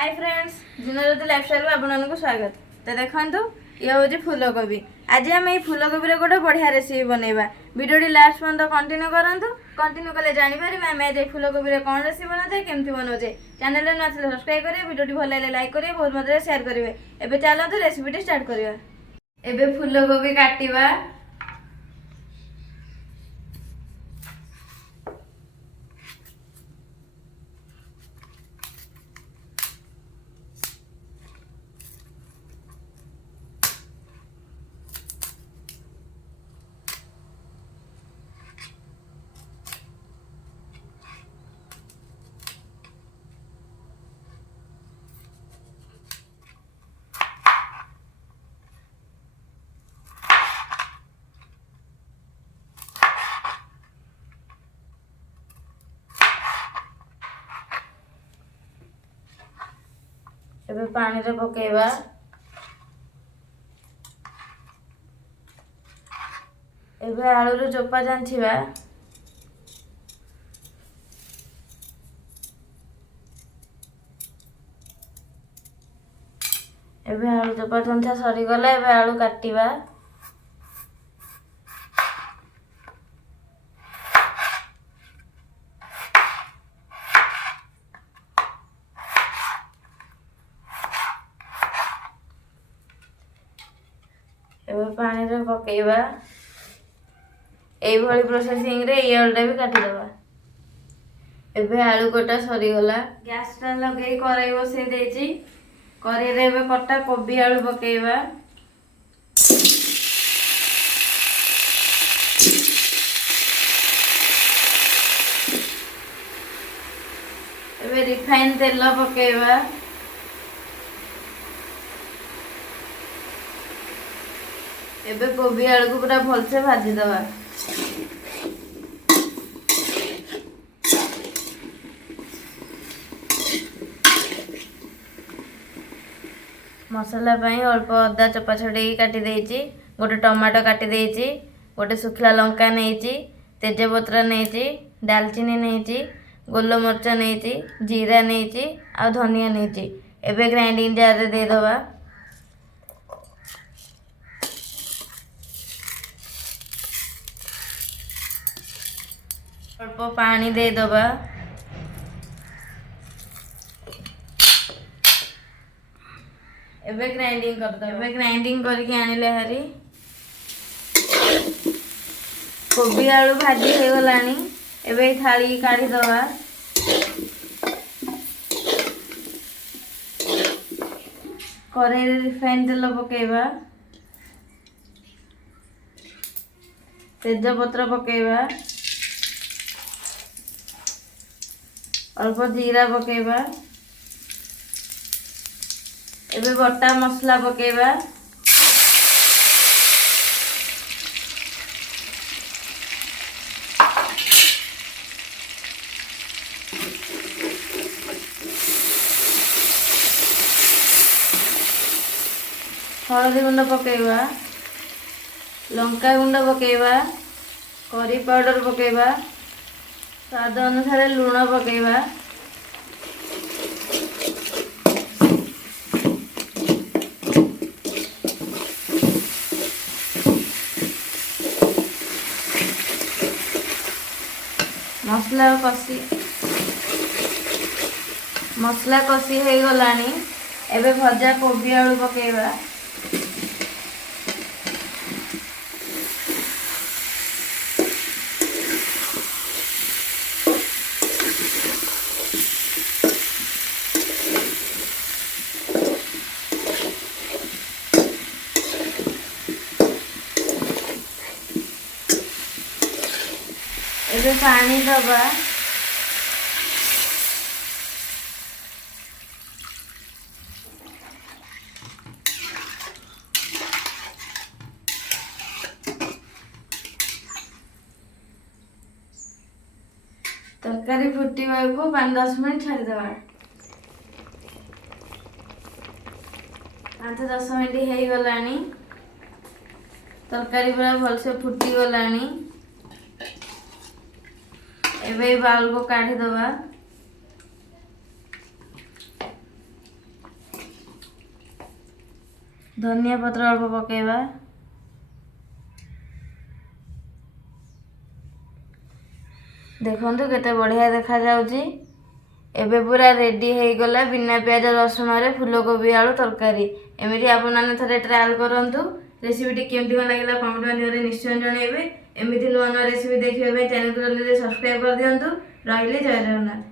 Hi friends, जीना ज्योति lifestyle को आपको स्वागत। तो देखो ये हूँ फूलकोबी। आज आम ये फूलकोबी गोटे बढ़िया रेसिपी बनैबा। वीडियो लास्ट पर्यंत कंटिन्यू करूँ। कंटिन्यू कले जापर आम आज फूलकोबी कौन रेसिपी बनाए केमती बनाऊे। चैनल न आसे सब्सक्राइब करेंगे, वीडियो भल लगे लाइक करेंगे, बहुत मात्रा शेयर करेंगे। एबे चलते रेसिपी स्टार्ट करवा। एबे फूलकोबी काटिबा। एबे पानी रे पकेबा। एबे आलू रो चोपा जानथिबा। एबे आलू चोपा चंथा सरी गला। एबे आलू काटिबा। एबे पानी रे पकेबा। एई भली प्रोसेसिंग रे ये आलूटा भी काटी दबा। एबे आलू कोटा सरी गला। गैस टा लगे कढ़ाई बसई देछि। कढ़ाई रे एबे कटा कोबी आलू पकेबा। एबे रिफाइन तेल पकेबा। एबे कोबी आलू को पूरा भल से भाजी दबा। मसला पाई अल्प अदा चपा छड़े काटी देछि। गोटे टमाटो काटी देछि। गोटे सुखला लंका नेछि। तेजपत्र नेछि। दालचीनी नेछि। गोलमरीच नेछि। जीरा नेछि। आ धनिया नेछि। एबे ग्राइंडिंग जार रे दे दबा। अल्प पानी दे दबा। एबे ग्राइंडिंग कर दबा। एबे ग्राइंडिंग करके आनिले हारी। कोबी आलू भाजी हो गलानी। एबे थाली काढी दबा। कढ़ाई रे रिफाइन तेल पकेबा। तेजपत्र पकेबा। अल्प जीरा पकेबा। एबे बटा मसला पकेबा। हळदी गुंड पकेबा। लंका गुंड पकेबा। Curry powder पकेबा। स्वाद अनुसार लूण पकेबा। मसला कसी हो गलानी। एबे भजा कोबी आलू पकेबा। एबे पानी दबा। तरकारी फुटवा को 5-10 मिनट छाड़ीदबा। 5-10 मिनट हो गलानी। तरकारी पूरा भल से फुटी गलानी। एबे बाउल को काढ़ी दबा। धनिया पत्र अल्प पकेଇବା। देखंतु केते बढ़िया देखा जाउची। एबे पूरा रेडी हो गला बिना प्याज रसुण रे फूलकोबी आलू तरकारी। एमिति आपण माने थरे ट्रायल करंतु। रेसिपी केमती कोन लागिला कमेंट माध्यम निश्चय जणाइबे। एमिति नुआ नुआ रेसिपी देखिबे चैनल को जल्दी सब्सक्राइब कर दियंतु। रहिले जय जगन्नाथ।